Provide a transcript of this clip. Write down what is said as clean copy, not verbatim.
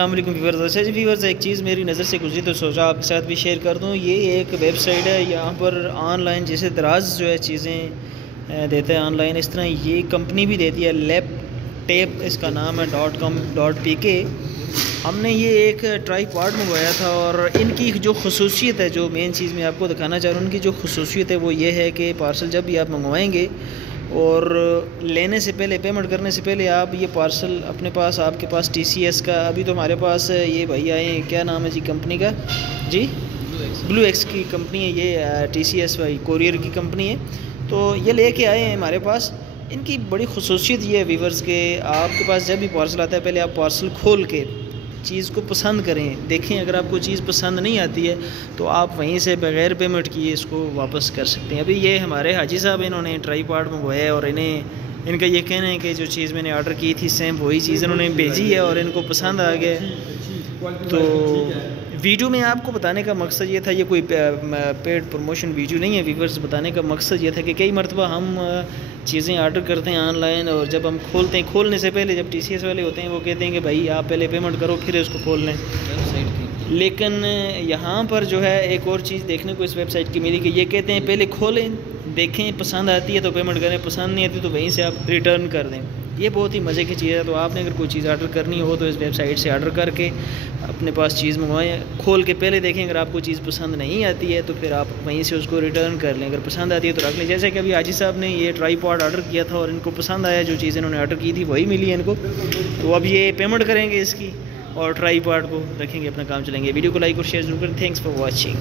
अस्सलाम व्यूवर्स। अच्छा जी व्यूवर्स, एक चीज़ मेरी नज़र से गुजरी तो सोचा आपके साथ भी शेयर कर दूं। ये एक वेबसाइट है, यहाँ पर ऑनलाइन जैसे दराज जो है चीज़ें देते हैं ऑनलाइन, इस तरह ये कंपनी भी देती है। लैप टेप इसका नाम है .com.pk। हमने ये एक ट्राईपॉड मंगवाया था और इनकी जो खसूसियत है, जो मेन चीज़ मैं आपको दिखाना चाह रहा हूँ, उनकी जो खसूसियत है वो ये है कि पार्सल जब भी आप मंगवाएंगे और लेने से पहले, पेमेंट करने से पहले, आप ये पार्सल अपने पास, आपके पास TCS का, अभी तो हमारे पास ये भैया आए हैं, क्या नाम है जी कंपनी का जी, ब्लू एक्स की कंपनी है ये, TCS भाई कोरियर की कंपनी है। तो ये लेके आए हैं हमारे पास। इनकी बड़ी खसूसियत ये है व्यूवर्स के, आपके पास जब भी पार्सल आता है पहले आप पार्सल खोल के चीज़ को पसंद करें, देखें। अगर आपको चीज़ पसंद नहीं आती है तो आप वहीं से बग़ैर पेमेंट किए इसको वापस कर सकते हैं। अभी ये हमारे हाजी साहब, इन्होंने ट्राईपॉड मंगवाया है और इनका ये कहना है कि जो चीज़ मैंने ऑर्डर की थी सेम वही चीज़ इन्होंने भेजी है और इनको पसंद आ गया। तो वीडियो में आपको बताने का मकसद ये था, ये कोई पेड प्रमोशन वीडियो नहीं है व्यूवर्स। बताने का मकसद ये था कि कई मरतबा हम चीज़ें ऑर्डर करते हैं ऑनलाइन और जब हम खोलते हैं, खोलने से पहले जब TCS वाले होते हैं वो कहते हैं कि भाई आप पहले पेमेंट करो फिर इसको खोल लें। लेकिन यहाँ पर जो है एक और चीज़ देखने को इस वेबसाइट की मिली कि ये कहते हैं पहले खोलें, देखें, पसंद आती है तो पेमेंट करें, पसंद नहीं आती तो वहीं से आप रिटर्न कर दें। ये बहुत ही मज़े की चीज़ है। तो आपने अगर कोई चीज़ ऑर्डर करनी हो तो इस वेबसाइट से ऑर्डर करके अपने पास चीज़ मंगवाएं, खोल के पहले देखें। अगर आपको चीज़ पसंद नहीं आती है तो फिर आप वहीं से उसको रिटर्न कर लें, अगर पसंद आती है तो रख लें। जैसे कि अभी हाजी साहब ने ये ट्राईपॉड ऑर्डर किया था और इनको पसंद आया, जो चीज़ इन्होंने ऑर्डर की थी वही मिली है इनको। तो अब ये पेमेंट करेंगे इसकी और ट्राईपॉड को रखेंगे, अपना काम चलेंगे। वीडियो को लाइक और शेयर जरूर करें। Thanks for watching.